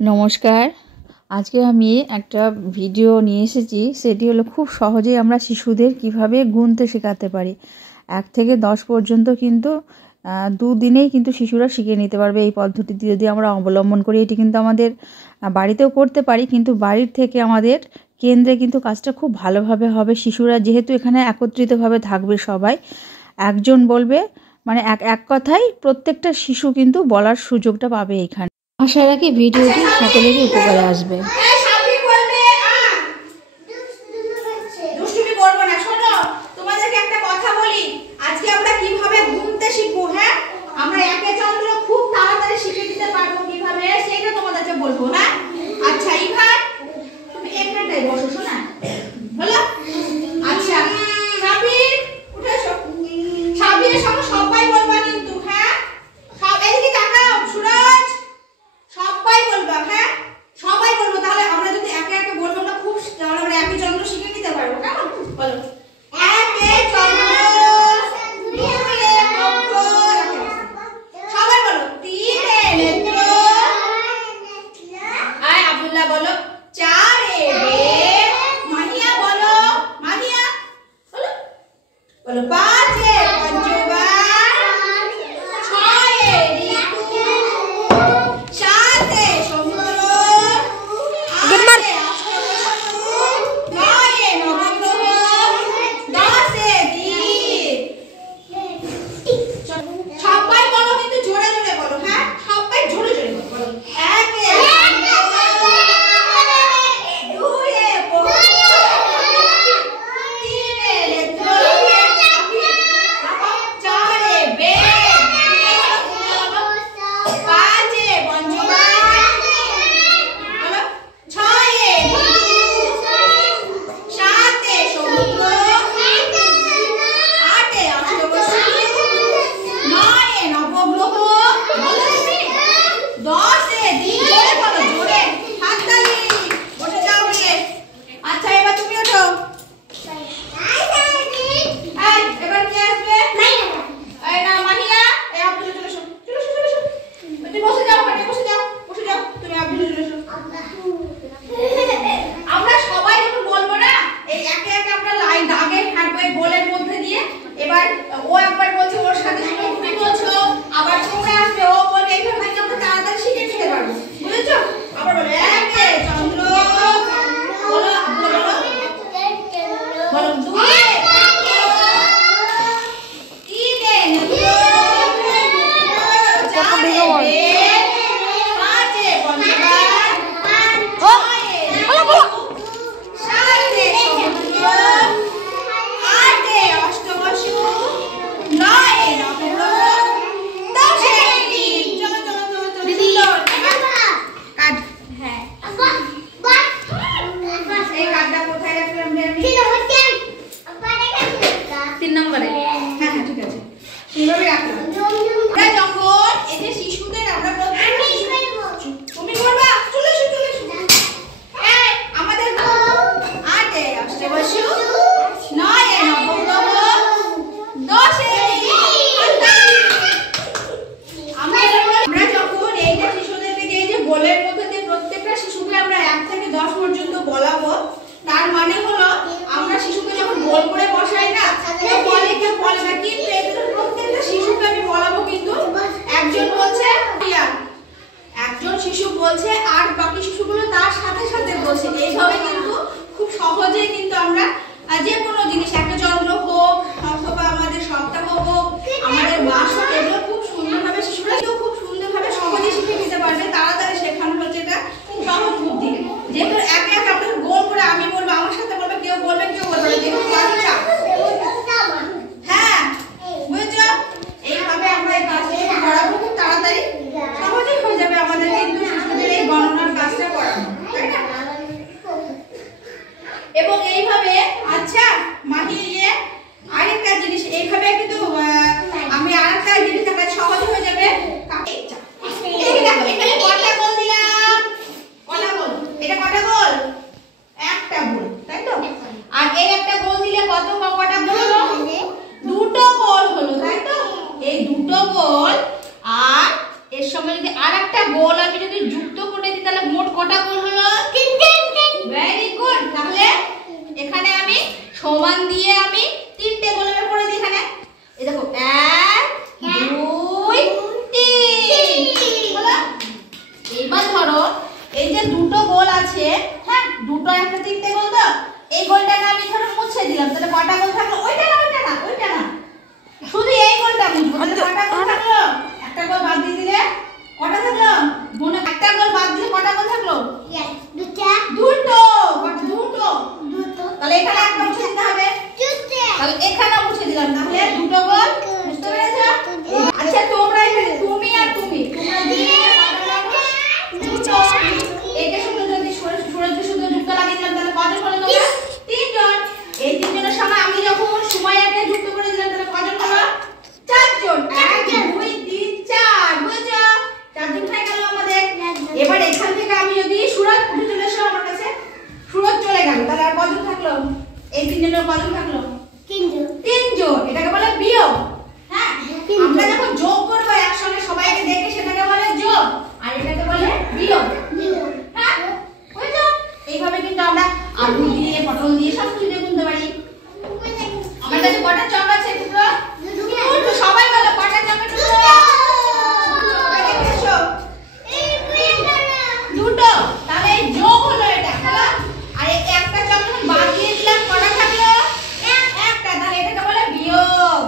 নমস্কার। আজকে আমি একটা ভিডিও নিয়ে এসেছি, সেটি হলো খুব সহজেই আমরা শিশুদের কিভাবে গুনতে শেখাতে পারি। 1 থেকে 10 পর্যন্ত কিন্তু 2 দিনেই কিন্তু শিশুরা শিখে নিতে পারবে এই পদ্ধতিটি যদি আমরা অবলম্বন করি। এটি কিন্তু আমাদের বাড়িতেও করতে পারি, কিন্তু বাড়ির থেকে আমাদের কেন্দ্রে কিন্তু কাজটা খুব ভালোভাবে হবে। শিশুরা যেহেতু এখানে একত্রিতভাবে থাকবে, সবাই একজন বলবে, মানে এক কথায় প্রত্যেকটা শিশু কিন্তু বলার সুযোগটা পাবে এখানে। আশা রাখি ভিডিওটি সকলেরই উপকারে আসবে। বলছে আর বাকি শিশুগুলো তার সাথে সাথে বলছে। এইভাবে কিন্তু খুব সহজেই কিন্তু আমরা যে কোনো জিনিস, একটা যন্ত্র হোক অথবা আমাদের সপ্তাহ হোক, আমাদের মাস হোক, এগুলো খুব সুন্দরভাবে শিশুরা খুব সুন্দরভাবে সহজে শিখে নিতে পারবে। তাড়াতাড়ি শেখানো হচ্ছে, এটা সহজ বুদ্ধি। যেহেতু একে একে আপনার গোল করে আমি বলবো, আমার সাথে বলবে, কেউ বলবে কেউ বলবে, যেহেতু বাচ্চা। হ্যাঁ বুঝছো, এইভাবে আমরা এই কাজটা করাবো, খুব তাড়াতাড়ি সহজেই হয়ে যাবে আমাদের কিন্তু শিশুদের এই গণনার কাজটা করানো, তাই না? এবং এইভাবে আচ্ছা মাহিয়ে আরেকটা জিনিস, এইভাবে কিন্তু আমি আরেকটা জিনিস দেখাচ্ছি, সহজ হয়ে যাবে। এই দেখো এখানে এইবার ধরো এই যে দুটো গোল আছে, হ্যাঁ দুটো একটা তিনটে গোল, তো এই গোলটাকে আমি ধরো মুছে দিলাম, তাহলে কটা গোল থাকলো? ওইটা না শুধু এই গোলটা মুছবো, তাহলে কটা গোল থাকলো? একটা গোল বাদ দিয়ে দিলে কটা থাকলো? মনে একটা গোল বাদ দিলে কটা গোল থাকলো? দুটো। তাহলে এখানে একটা মুছে দিতে হবে, তাহলে এখানে মুছে দিলাম, তাহলে দুটো গোল। বুঝতে পেরেছো? আচ্ছা তোমরা এখানে তুমি আর তুমি দুটো, একে শুধু যদি সূর্যকে শুধু যুক্ত লাগিয়ে দিলাম তাহলে কজন হলো তোমরা? তিনজন। এই তিনজনের সঙ্গে আমি যখন সুমাইয়াকে যুক্ত করে দিলাম তাহলে কজন হলো? চারজন। 1 2 3 4, বুঝছো? চারজন হয়ে গেল আমাদের। এবার এখান থেকে আমি যদি সুরজ উঠে চলে এসো আমার কাছে, সুরজ চলে গেল, তাহলে আর কজন থাকলো? এই তিনজনের কজন থাকলো? তিনজন। এটাকে বলে বিয়োগ। হ্যাঁ, আমরা যখন যোগ করব একসঙ্গে সবাইকে দেখে সেটাকে বলে যোগ, আর এটাকে বলে বিয়োগ। হ্যাঁ, বুঝছো? এইভাবে কিন্তু আমরা আলু দিয়ে পটল দিয়ে সব কিছু দিয়ে গুনতে পারি। আমার কাছে কটা চক আছে? দুটো। সবাই বলো কটা চক আছে? দুটো। তাহলে যোগ হলো এটা, হলো। আর এই একটা চক যখন বাদ দিয়ে দিলাম কটা থাকলো? একটা। তাহলে এটাকে বলে বিয়োগ।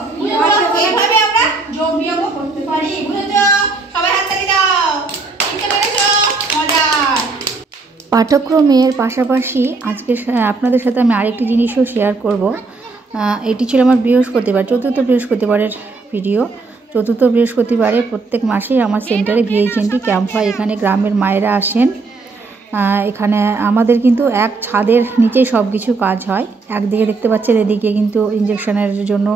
এইভাবে আমরা যোগ বিয়োগ করতে পারি। বুঝেছো? সবাই হাততালি দাও। শিখতে পেরেছো? মজার। পাঠ্যক্রমের পাশাপাশি আজকে আপনাদের সাথে আমি আরেকটি জিনিসও শেয়ার করব। এটি ছিল আমার বৃহস্পতিবার, চতুর্থ বৃহস্পতিবারের ভিডিও। চতুর্থ বৃহস্পতিবারে প্রত্যেক মাসেই আমার সেন্টারে ভিএইচএনটি ক্যাম্প হয়। এখানে গ্রামের মায়েরা আসেন। এখানে আমাদের কিন্তু এক ছাদের নিচেই সব কিছু কাজ হয়। একদিকে দেখতে পাচ্ছেন এদিকে কিন্তু ইঞ্জেকশনের জন্য,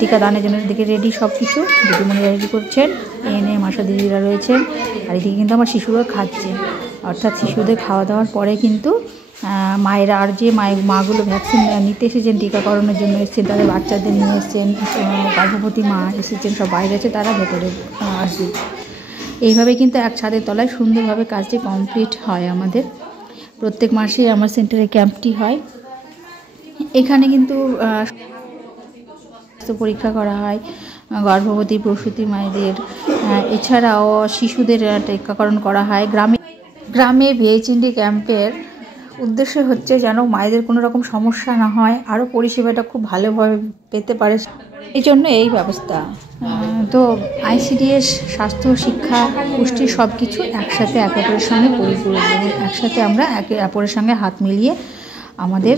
টিকাদানের জন্য এদিকে রেডি সব কিছু, দিদিমণিরা রেডি করছেন, এনে মাসা দিদিরা রয়েছেন, আর এদিকে কিন্তু আমার শিশুরা খাচ্ছে। অর্থাৎ শিশুদের খাওয়া দাওয়ার পরে কিন্তু মায়েরা আর যে মাগুলো ভ্যাকসিন নিতে এসেছেন, টিকাকরণের জন্য এসেছেন, তাদের বাচ্চাদের নিয়ে এসেছেন, গর্ভবতী মা এসেছেন, সব বাইরে আছে, তারা ভেতরে আসবে। এইভাবে কিন্তু এক ছাদের তলায় সুন্দরভাবে কাজটি কমপ্লিট হয় আমাদের। প্রত্যেক মাসেই আমার সেন্টারে ক্যাম্পটি হয়। এখানে কিন্তু পরীক্ষা করা হয় গর্ভবতী প্রসূতি মায়েদের, এছাড়াও শিশুদের টিকাকরণ করা হয়। গ্রামে ভিএইচএনটি ক্যাম্পের উদ্দেশ্য হচ্ছে যেন মায়েদের কোনো রকম সমস্যা না হয়, আরও পরিষেবাটা খুব ভালোভাবে পেতে পারে, এই জন্য এই ব্যবস্থা। তো আইসিডিএস, স্বাস্থ্য, শিক্ষা, পুষ্টি সব কিছু একসাথে একে অপরের সঙ্গে পরিপূরক, একসাথে আমরা একে অপরের সঙ্গে হাত মিলিয়ে আমাদের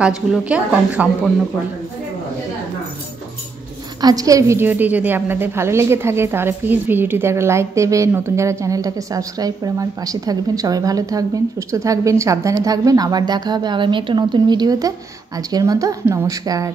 কাজগুলোকে সম্পন্ন করি। আজকের ভিডিওটি যদি আপনাদের ভালো লেগে থাকে তাহলে প্লিজ ভিডিওটিতে একটা লাইক দেবেন। নতুন যারা চ্যানেলটাকে সাবস্ক্রাইব করে আমার পাশে থাকবেন। সবাই ভালো থাকবেন, সুস্থ থাকবেন, সাবধানে থাকবেন। আবার দেখা হবে আগামী একটা নতুন ভিডিওতে। আজকের মতো নমস্কার।